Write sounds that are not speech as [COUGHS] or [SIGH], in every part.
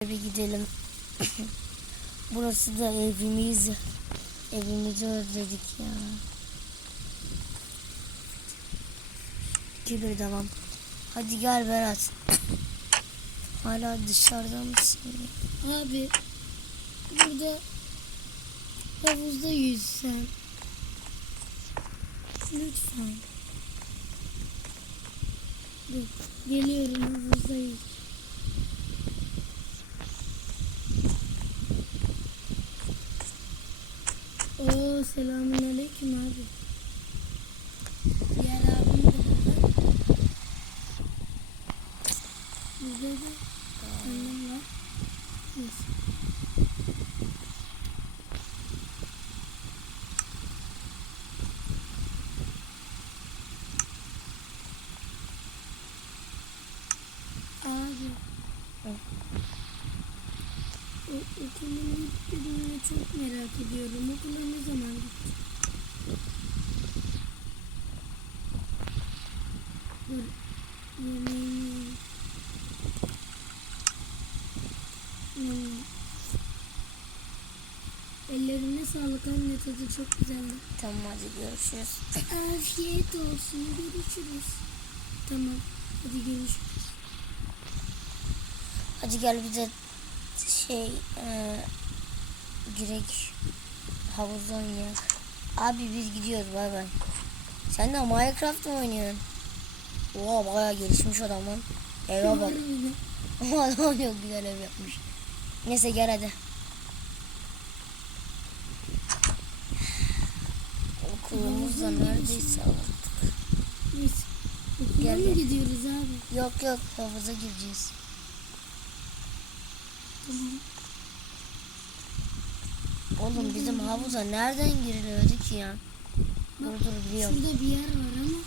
bir gidelim. [LAUGHS] Burası da evimiz. Evimizi özledik ya. Kibir devam. Hadi gel Berat. [COUGHS] Hala dışarıda mısın? Abi burada havuzda yüzsem lütfen. Dur, geliyorum havuzda yüz. Oo selamun aleyküm abi. Diğer abim de burada. Burada da annem var. Neyse. Abi. Hı. O, okulun bittiğini çok merak ediyorum. Okula ne zaman gidecek? Dur. Yemeğini yiyeyim. Hmm. Ellerine sağlık anne tadı çok güzeldi. Tamam hadi görüşürüz. Afiyet olsun. Görüşürüz. Tamam. Hadi görüşürüz. Hadi gel bir de şey e, girek havuzda oynayalım. Abi biz gidiyoruz bay bay. Sen de Minecraft mı oynuyorsun? Oha bayağı gelişmiş adam lan. Eve bak. [LAUGHS] Adam çok güzel ev yapmış. Neyse gel hadi. Okulumuz da neredeyse alırdık. Neyse. Okula mı gidiyoruz abi? Yok yok havuza gireceğiz. Tamam. Oğlum bizim havuza nereden giriliyordu ki ya? Dur dur biliyorum. Şurada bir yer var ama.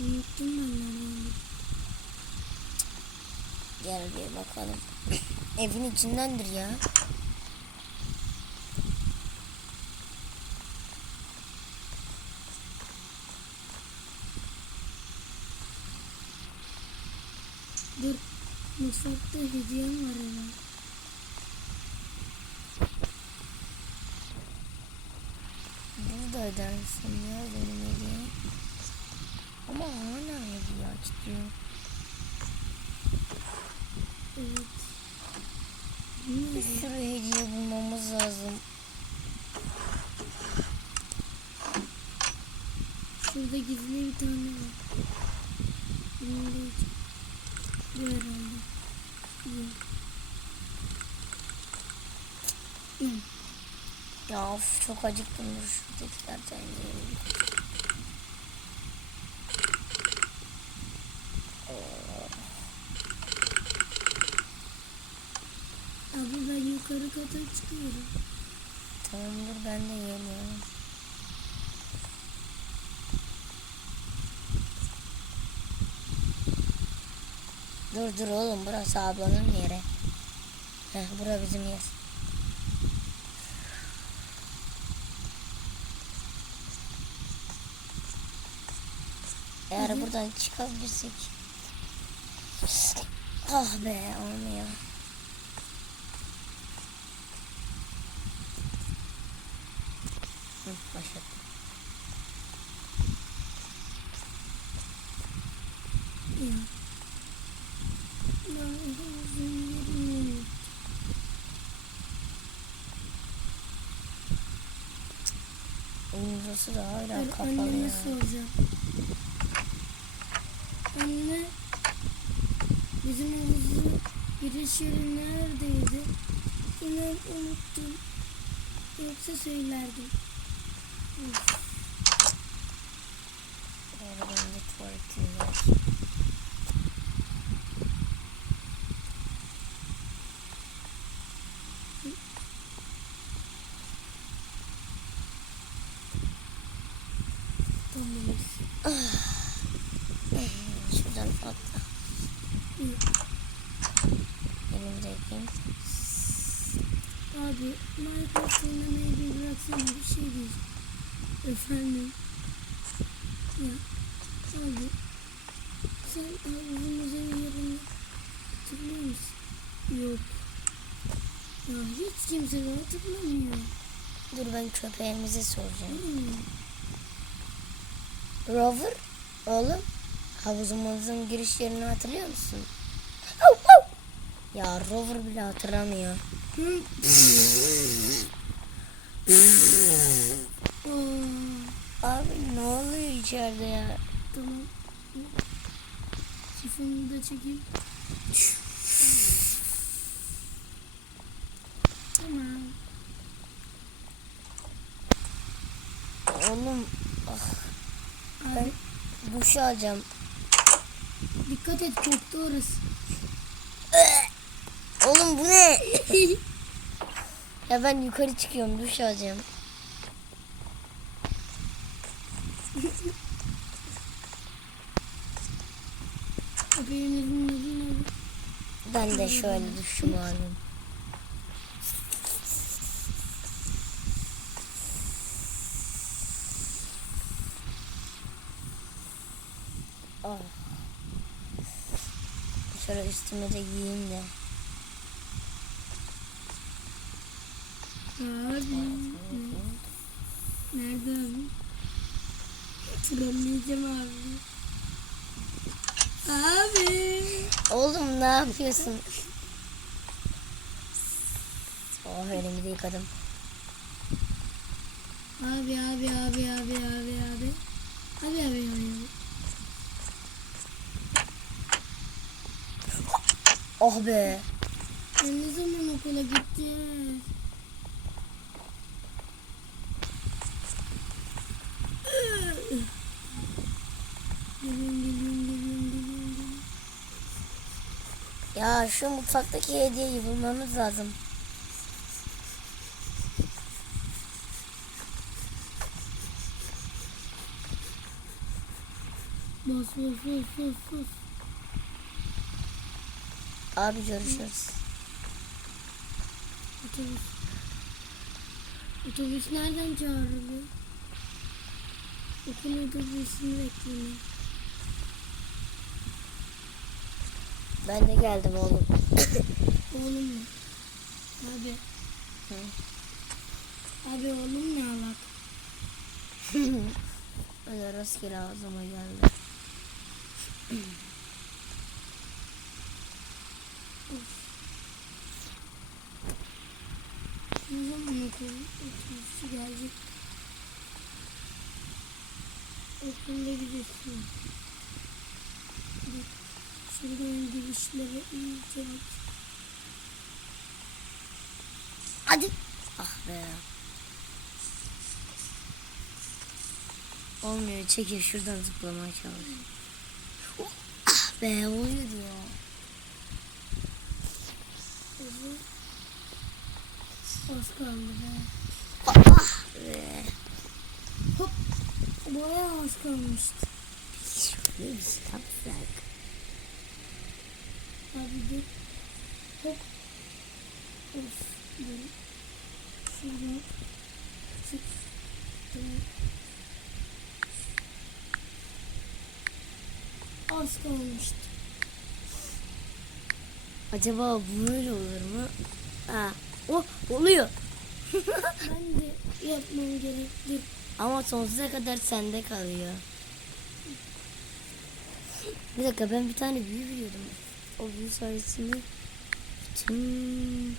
Unuttum ben nereden. Gel bir bakalım. [LAUGHS] Evin içindendir ya. Dur. Mutfakta hediyem var hemen. Burada ödersin ya benim hediye. Ama hala hediye aç. Evet. Bir Ne? sürü hediye bulmamız lazım. Şurada gizli bir tane var. Bunun da hiç. Bu herhalde. Yok. Ya of çok acıktım dur şuradakilerden yiyelim. Abi ben yukarı kata çıkıyorum. Tamamdır ben de yemiyorum. Dur dur oğlum burası ablanın yeri. Heh bura bizim yer. Eğer Hı hı. Buradan çıkabilirsek. Ah be olmuyor. Hı, başladım. Burası da hala kapalı ya. soracağım. Anne, bizim havuzun giriş yeri neredeydi? İnan unuttum. Yoksa söylerdim. Of, Orada benim de tuvaletim var. tamam. Şuradan atla. Hı. De yıkayayım. Abi, Minecraft oynamayı bir bıraksana bir şey diyeceğim. Efendim? Ya, abi, sen havuzumuzun yerini hatırlıyor musun? Yok. Ya hiç kimse de hatırlamıyor. Dur ben köpeğimize soracağım. Hmm. Rover, oğlum havuzumuzun giriş yerini hatırlıyor musun? Ya Rover bile hatırlamıyor. Abi ne oluyor içeride ya? tamam. Sifonu da çekeyim. Tamam. Oğlum Abi, duş alacağım. dikkat et koktu orası. Oğlum bu ne? [LAUGHS] Ya ben yukarı çıkıyorum duş alacağım. [LAUGHS] Ben de şöyle duşumu alayım. Oh. Şöyle üstüme de giyeyim de. Abi. Nerede abi? Trolleyeceğim abi. Abi. Oğlum ne yapıyorsun? Oh elimi de yıkadım. Abi abi abi abi abi abi. Abi abi abi. Oh be. Ben ne zaman okula gideceğiz? Geliyorum geliyorum geliyorum geliyorum. geliyorum. Ya şu mutfaktaki hediyeyi bulmamız lazım. Bas bas bas bas bas. Abi görüşürüz. Otobüs. Otobüs nereden çağrılıyor? Okul otobüsünü bekliyorum. Ben de geldim oğlum. Oğlum mu? Abi. Hı. Abi oğlum ne alak? [LAUGHS] Öyle rastgele ağzıma geldi. Ne zaman okul gelecek? Okulda gidesin. Şuradan girişlere iyice bak. Hadi. Ah be. Olmuyor. Çekil şuradan zıplamaya çalış. Oh, Ah be oluyor ya. Az kaldı be. Ah be. Hop. Bayağı az kalmıştı. Şöyle bir stop flag. Abi dur. Hop. Of. Dur. Şuradan. Çık. Az kalmıştı. Acaba böyle olur mu? Ha. Oh oluyor. [LAUGHS] Ben de yapmam gerek. Dur. Ama sonsuza kadar sende kalıyor. Bir dakika ben bir tane büyü biliyordum. O büyü sayesinde bütün.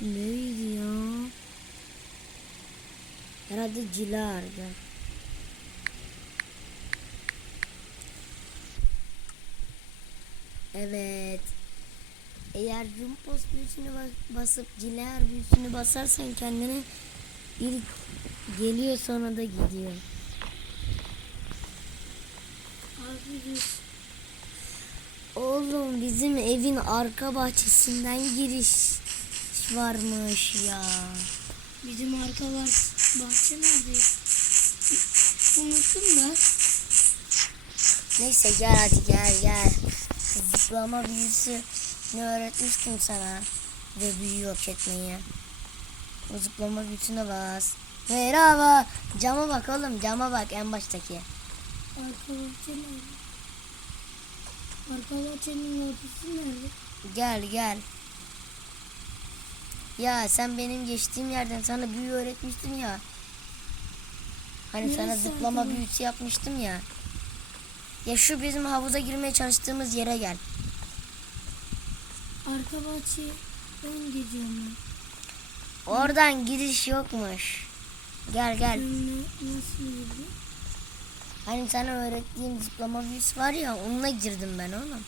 Neydi ya? Herhalde cilardı. Evet. Eğer Jumpos büyüsünü ba- basıp Ciler büyüsünü basarsan kendine ilk geliyor sonra da gidiyor. Abi. Oğlum bizim evin arka bahçesinden giriş varmış ya. Bizim arka var. Bahçe neredeydi? Unuttum da. Neyse gel hadi gel gel. Zıplama büyüsü ne öğretmiştim sana ve büyü yok etmeyi. O zıplama büyüsüne bas. Merhaba. Cama bak oğlum cama bak en baştaki. Arka bahçe nerede? Arka bahçenin ortası nerede? Gel gel. Ya sen benim geçtiğim yerden sana büyü öğretmiştim ya. Hani sana Neresi zıplama acaba? büyüsü yapmıştım ya. Ya şu bizim havuza girmeye çalıştığımız yere gel. Arka bahçeye ben ben. Oradan gidiş yokmuş. Gel gel. Nasıl? Hani sana öğrettiğim zıplama büyüsü var ya onunla girdim ben oğlum.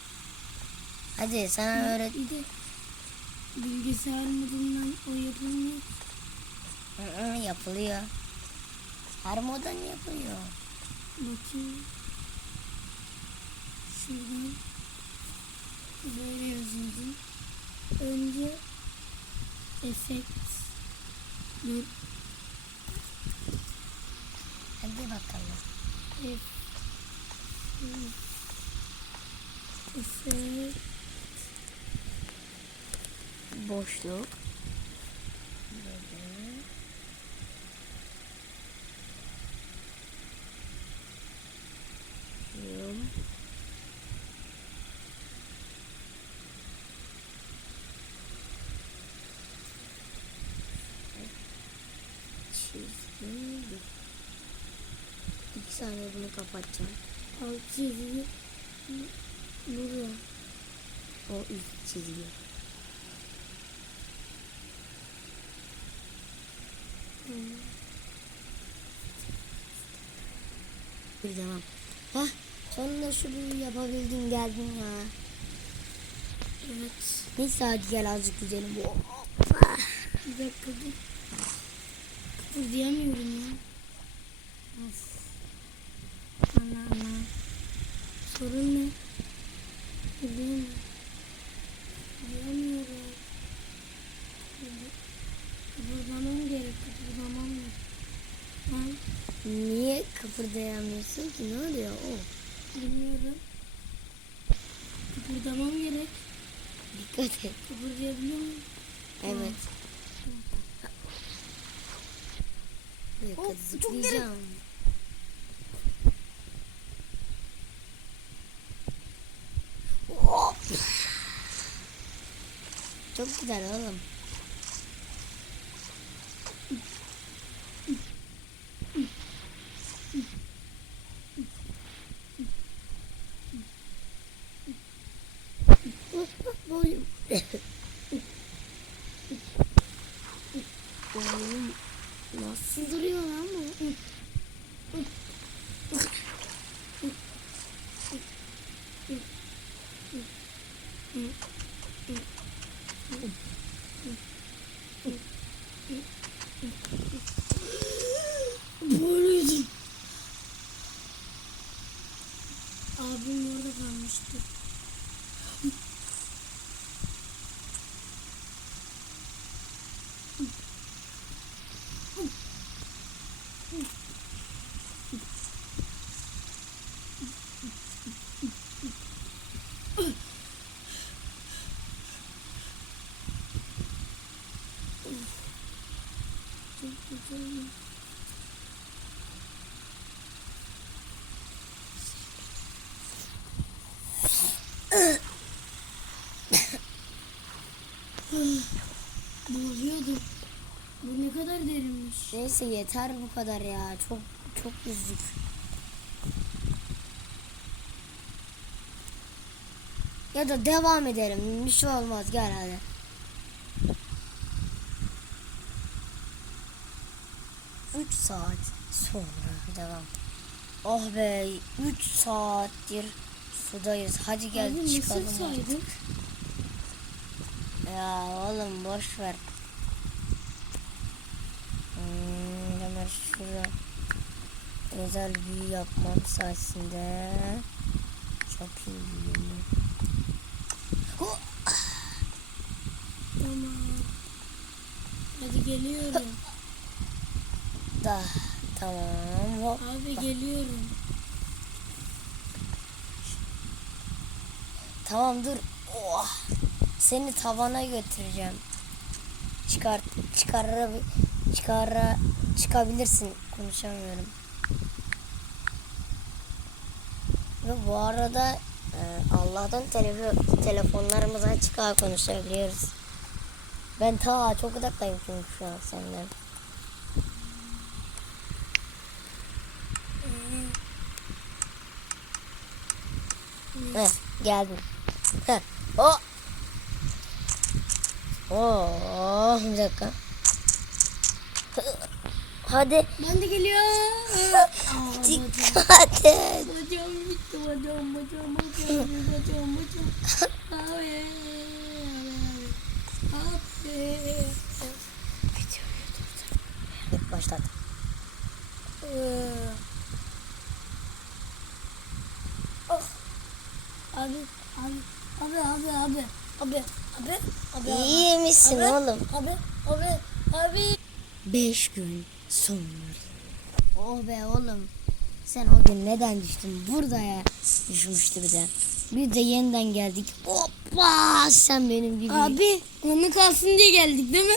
Hadi sana öğret. Bir de bilgisayar modundan o yapılmıyor. Hı hı, yapılıyor. Her modan yapılıyor. Bakayım. Şuradan böyle yazıyordum. Önce efekt bir Hadi bakalım. F efekt Boşluk. Alt çizgi buraya. O ilk çizgi. Bir tamam. Hah sonunda şu büyüyü yapabildim geldin ya. Evet. Neyse hadi gel azıcık güzelim. Bu. Bir dakika dur. Kıpırdayamıyorum ya. Sorun ne? Kıpırdayamıyorum. Kıpırda- Kıpırdamam gerek. Kıpırdamam. Ben Niye kıpırdayamıyorsun ki ne oluyor o? bilmiyorum. Kıpırdamam gerek. Dikkat et. Kıpırdayabiliyor muyum? Evet. Of, çok zıplayacağım. Hop. Çok güzel oğlum. Boyum. Boyum nasıl duruyor lan bu? Böyleydim. Abim orada kalmıştı. Çok güzel. Boğuluyordum. Bu ne kadar derinmiş. Neyse yeter bu kadar ya. Çok çok üzdük. Ya da devam edelim. Bir şey olmaz. Gel hadi. Sonra devam. Oh be. Üç saattir sudayız. Hadi gel Abi çıkalım. nasıl artık. saydın? Ya oğlum boş ver. Hmm, hemen şurada özel büyü yapmam sayesinde çok iyi büyüyorum. Ho! Tamam. Hadi geliyorum. Da tamam hop. Abi geliyorum. Tamam dur. Oh. Seni tavana götüreceğim. çıkar çıkar çıkara çıkabilirsin konuşamıyorum. Ve bu arada e, Allah'tan telefon telefonlarımız açık konuşabiliyoruz. Ben ta çok uzaktayım çünkü şu an senden. Heh, geldim. Heh, o. Oo, bir dakika. Hadi Ben de geliyorum. Aa, dikkat et. Bacağım gitti bacağım bacağım bacağım bacağım bacağım. Abi. Abi. Başlat. Oh. Abi abi abi abi abi abi abi İyi misin abi, oğlum? Abi abi abi. Beş gün sonra. Oh be oğlum. Sen o gün neden düştün? Burada ya. Düşmüştü bir de. Biz de yeniden geldik. Hoppa sen benim gibi. Abi onu kalsın diye geldik değil mi?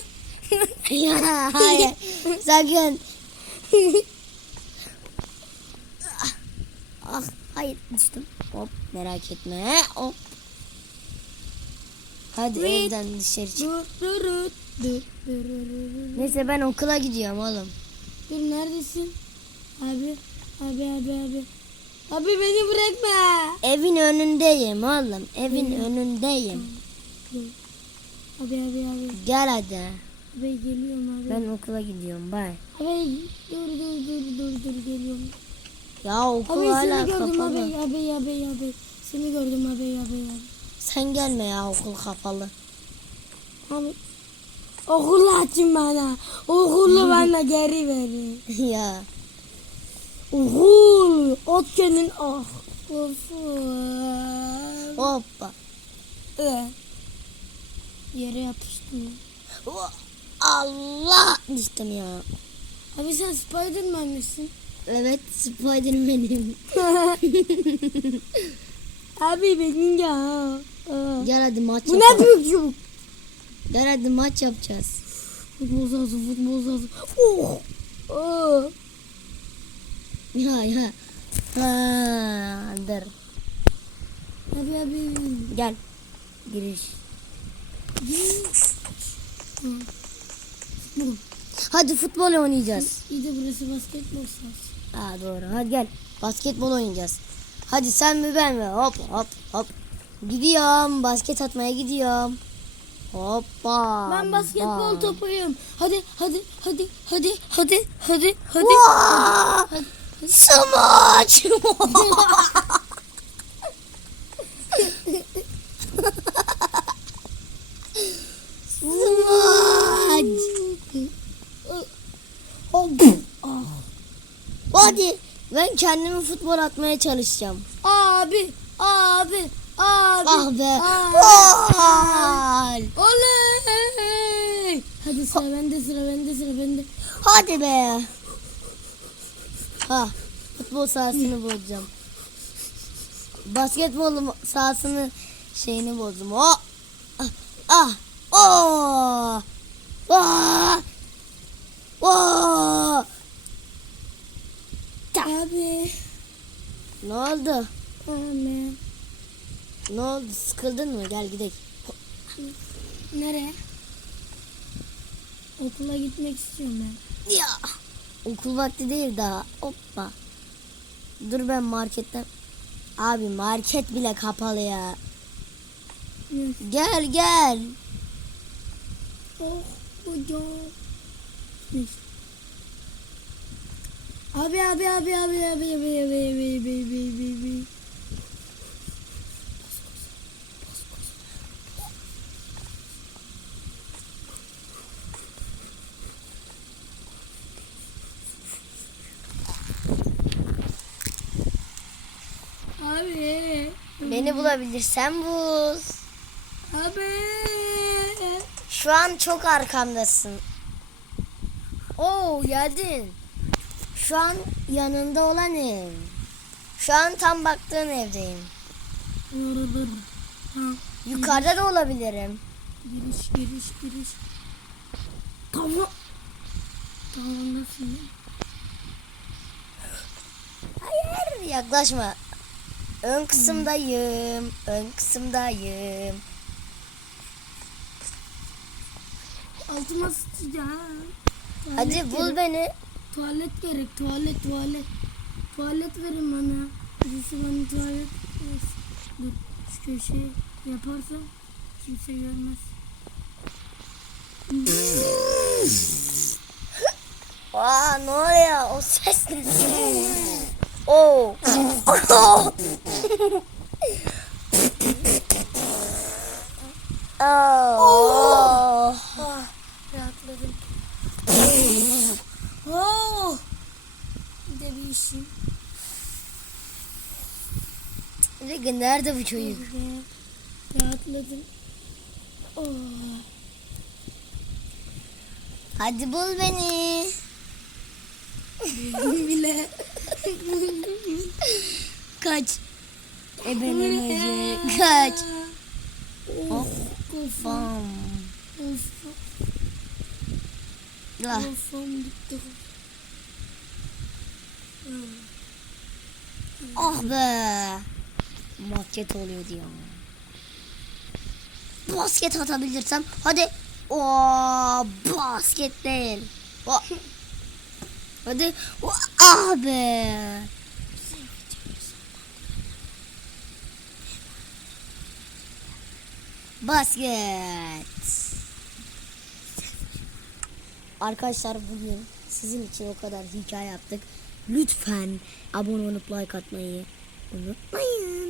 [LAUGHS] ya hayır. Sakın. [LAUGHS] ah hayır düştüm. Hop merak etme. Hop. Hadi evden dışarı çık. Neyse ben okula gidiyorum oğlum. Dur neredesin? Abi abi abi abi. Abi beni bırakma. Evin önündeyim oğlum. Evin önündeyim. Abi abi abi. Gel hadi. Abi geliyorum abi. Ben okula gidiyorum. Bay. Abi dur dur dur dur dur geliyorum. Ya okul Abi hala seni gördüm kapalı. abi abi abi abi. Seni gördüm abi abi abi. Sen gelme ya okul kapalı. Abi okulu açın bana. Okulu [LAUGHS] bana geri verin. ya. Okul. Otkenin ah. Hoppa. Ee, Yere yapıştım. Oh, Allah düştüm ya. Abi sen Spiderman misin? Evet Spiderman'im. [LAUGHS] Abi benim ya. Gel hadi maç Bu ne yapalım. büyük çubuk. Gel hadi maç yapacağız. Futbol sahası, futbol sahası. Oh. Aa. Ya ya. Ha, dur. Abi abi. Gel. Giriş. Hadi futbol oynayacağız. İyi de burası basketbol sahası. Ha doğru. Hadi gel. Basketbol oynayacağız. Hadi sen mi ben mi? Hop hop hop. Gidiyorum. Basket atmaya gidiyorum. Hoppa. Ben basketbol topuyum. Hadi hadi hadi hadi hadi hadi hadi. Vaa! Smaç. Smaç. [LAUGHS] Hop. Ah. Hadi ben kendimi futbol atmaya çalışacağım. Abi abi abi. Ah be. Gol. Oley! Hadi sıra bende sıra bende sıra bende. Hadi be. Ha, futbol sahasını bozacağım. Basketbol sahasını şeyini bozdum. Oh. Ah. Ah. Oh. Oh. Oh. Abi. Ne oldu? Abi. Ne oldu? Sıkıldın mı? Gel gidelim. Nereye? Okula gitmek istiyorum ben. Ya. Okul vakti değil daha. Hoppa. Dur ben marketten. Abi market bile kapalı ya. Yes. Gel gel. Oh hocam. Neyse. Abi abi abi abi abi abi abi abi abi abi abi. Abi. Beni bulabilirsen bul. Abi. Şu an çok arkamdasın. Oo geldin. Şu an yanında olan ev. Şu an tam baktığın evdeyim. Yukarıda da olabilirim. Giriş giriş giriş. Tamam. Tavandasın. Hayır yaklaşma. Ön kısımdayım. Ön kısımdayım. Altıma sıçacağım. Hadi bul beni. Tuvalet gerek. Tuvalet tuvalet. Tuvalet verin bana. Birisi bana tuvalet. Dur şu köşeyi yaparsam kimse görmez. Aa ne oluyor? O ses ne? Oo. [LAUGHS] Oo. Oo. Ah, rahatladım. oh. Bir de bir işim. Rega nerede bu çocuk? Rahatladım. Oh. Hadi bul beni. [LAUGHS] Bile. Kaç. Ebelemece. Kaç. Of. Bam. Of. La. Kafam gitti. Ah be. Basket oluyor diyor. Basket atabilirsem hadi. Oo, basket değil. O. Hadi. O, ah. Basket. Arkadaşlar bugün sizin için o kadar hikaye yaptık. Lütfen abone olup like atmayı unutmayın.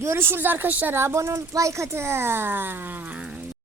Görüşürüz arkadaşlar. Abone olup like atın.